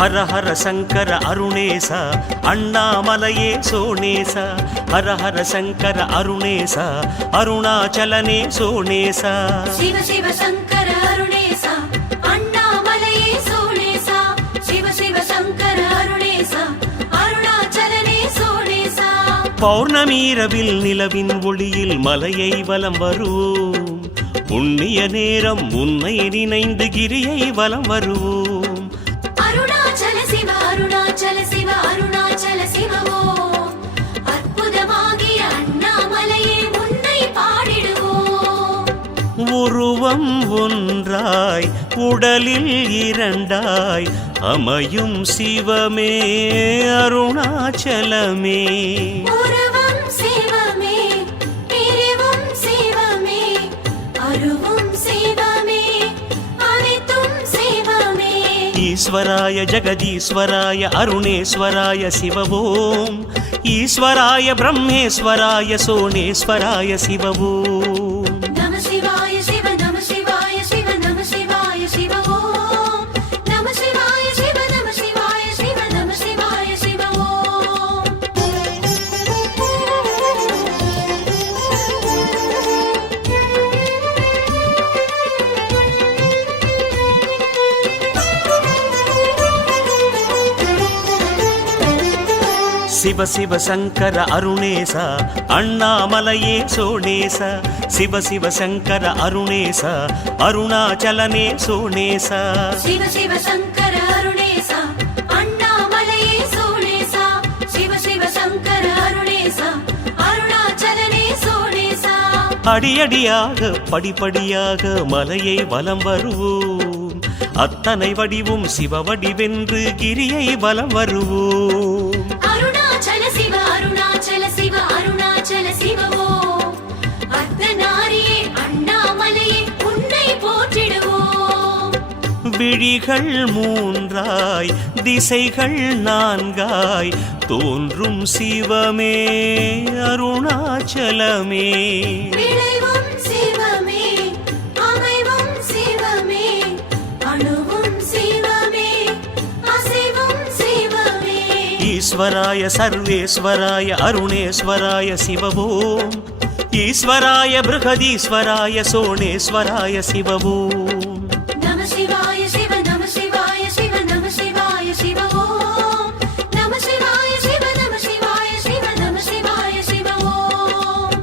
ஹர ஹர சங்கர அருணேச அண்ணாமலையே சோனேச ஹர ஹர சங்கர அருணேச அருணாச்சலனே சோனேச சிவ சிவ சங்கர அருணேச அண்ணாமலையே சோனேச சிவ சிவ சங்கர அருணேச அருணாச்சலனே சோனேச பௌர்ணமீரவில் நிலவின் ஒளியில் மலையை வலம் வருவோம் புண்ணிய நேரம் உன்னை நினைந்து கிரியை வலம் வருவோம் அருணாச்சல சிவ அருணாச்சல சிவ அருணாச்சல சிவவோ அற்புதமாகிய அண்ணாமலையே உன்னை பாடிடுவோம் உருவம் ஒன்றாய் உடலில் இரண்டாய் அமையும் சிவமே அருணாச்சலமே உருவம் சிவமே பிரிவும் சிவமே அருவும் சிவமே அனைத்தும் சிவமே ஈஸ்வராய ஜெகதீஸ்வராய அருணேஸ்வராய சிவவோம் ஈஸ்வராய பிரம்மேஸ்வராய சோனேஸ்வராய சிவவோம் நம சிவாய சிவ நம சிவாய சிவ நம சிவாய சிவ ஓம் நம சிவாய சிவ நம சிவாய சிவ நம சிவாய சிவ ஓம் சிவ சிவ சங்கர அருணேச அண்ணாமலையே சோனேச சிவ சிவ சங்கர அருணேச அருணாச்சலனே சோனேச சிவ சிவ சங்கர அருணேச அண்ணாமலையே சோனேச சிவ சிவ சங்கர அருணேச அருணாச்சலனே சோனேச அடியடியாக படிப்படியாக மலையை வலம் வருவோம் அத்தனை வடிவும் சிவ வடிவென்று கிரியை வலம் வருவோம் அருணாச்சல சிவ அருணாச்சல சிவ அருணாச்சல சிவவோ அர்த்தநாரியே அண்ணாமலையே உன்னை போற்றிடுவோம் விழிகள் மூன்றாய் திசைகள் நான்காய் தோன்றும் சிவமே அருணாச்சலமே விளைவும் சிவமே அமைவும் சிவமே அணுவும் சிவமே அசைவும் சிவமே ஈஸ்வராய சர்வேஸ்வராய அருணேஸ்வராய சிவவோம் ஈஸ்வராய பிருகதீஸ்வராய சோனேஸ்வராய சிவவோம் நம சிவாய சிவ நம சிவாய சிவ நம சிவாய சிவ ஓம் நம சிவாய சிவ நம சிவாய சிவ நம சிவாய சிவ ஓம்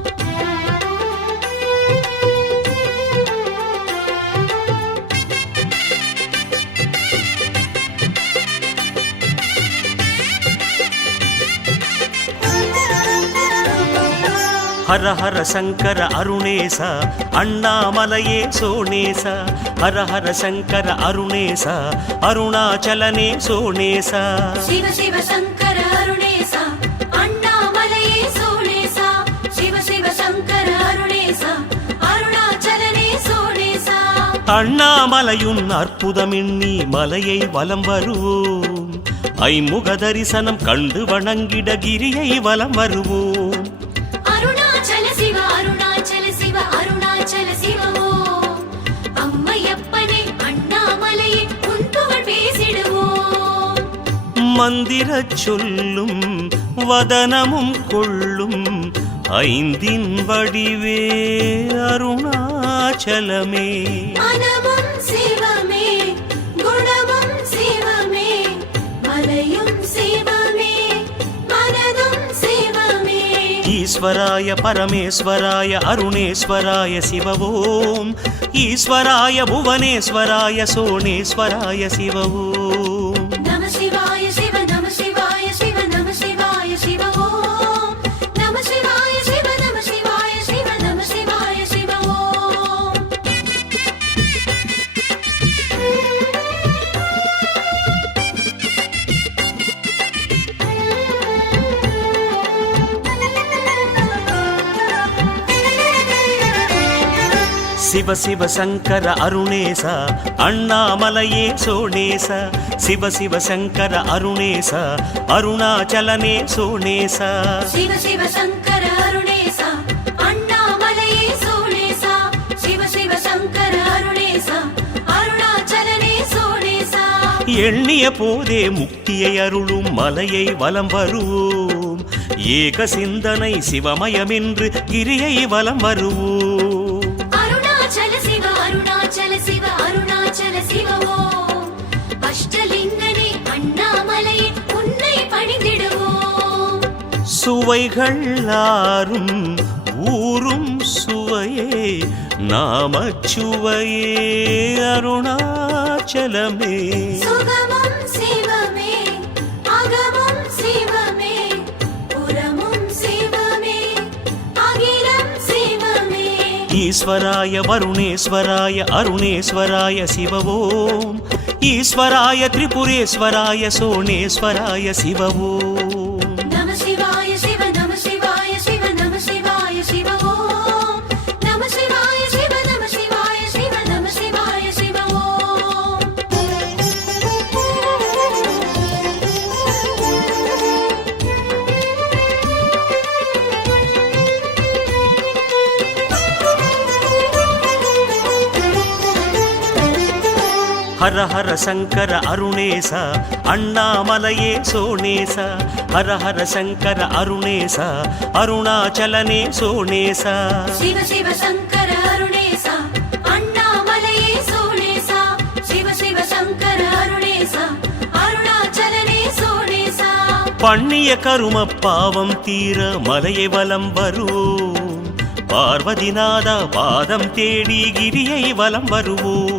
ஹர ஹர சங்கர அருணேச அண்ணாமலையே சோனேச ஹர ஹர சங்கர அருணேச அருணாச்சலனே சோனேச சிவ சிவ சங்கர அருணேச அண்ணாமலையே சோனேச சிவ சிவ சங்கர அருணேச அருணாச்சலனே சோனேச அண்ணாமலையுன் அற்புதமின்னி மலையை வலம் வருவோம் ஐமுக தரிசனம் கண்டு வணங்கிட கிரியை வலம் வருவோம் அருணாச்சல சிவ அருணாச்சல சிவ அருணாச்சல சிவ ஓம் அம்மையப்பனே அண்ணாமலையே உன் புகழ் பேசிடுவோம் மந்திரச் சொல்லும் வதனமும் கொள்ளும் ஐந்தின் வடிவே அருணாச்சலமே மனமும் சிவமே குணமும் சிவமே மலையும் சிவமே மனதும் சிவமே ஈஸ்வராய பரமேஸ்வராய அருணேஸ்வராய சிவவோம் ஈஸ்வராய புவனேஸ்வராய சோனேஸ்வராய சிவவோம் நம சிவாய சிவ நம சிவாய சிவ நம சிவாய சிவ ஓம் நம சிவாய சிவ நம சிவாய சிவ நம சிவாய சிவ ஓம் சிவ சிவ சங்கர அருணேச அண்ணாமலையே சோனேச சிவ சிவ சங்கர அருணேச அருணாச்சலனே சோனேச சிவ சிவ சங்கர அருணேச அண்ணாமலையே சோனேச சிவ சிவ சங்கர அருணேச அருணாச்சலனே சோனேச எண்ணிய போதே முக்தியை அருளும் மலையை வலம் வருவோம். ஏக சிந்தனை சிவமயமென்று கிரியை வலம் வருவோம். அருணாச்சல சிவ அருணாச்சல சிவ அருணாச்சல சிவ ஓம். அஷ்டலிங்கனே அண்ணாமலையே உன்னை பணிந்திடுவோம். சுவைகள் ஆறும் ஊரும் சுவையே நாமச்சுவையே அருணாச்சலமே. சுகமும் சிவமே அகமும் சிவமே புறமும் சிவமே அகிலம் சிவமே. ஈஸ்வராய வருணேஸ்வராய அருணேஸ்வராய சிவவோம். ஈஸ்வராய திரிபுரேஸ்வராய சோணேஸ்வராய சிவவோம். நம சிவாய சிவ நம சிவாய சிவ நம சிவாய சிவ ஓம். நம சிவாய சிவ நம சிவாய சிவ நம சிவாய சிவ ஓம். ஹர ஹர சங்கர அருணேச அண்ணாமலையே சோணேச. ஹர ஹர சங்கர அருணேச அருணாச்சலனே சோணேச. சிவ சிவ சங்கர அருணேசா அண்ணாமலையே சோணேசா. சிவ சிவ சங்கர அருணேசா அருணாச்சலனே சோணேசா. பண்ணிய கரும பாவம் தீர மலையை வலம் வருவோம். பார்வதிநாத பாதம் தேடி கிரியை வலம் வருவோம்.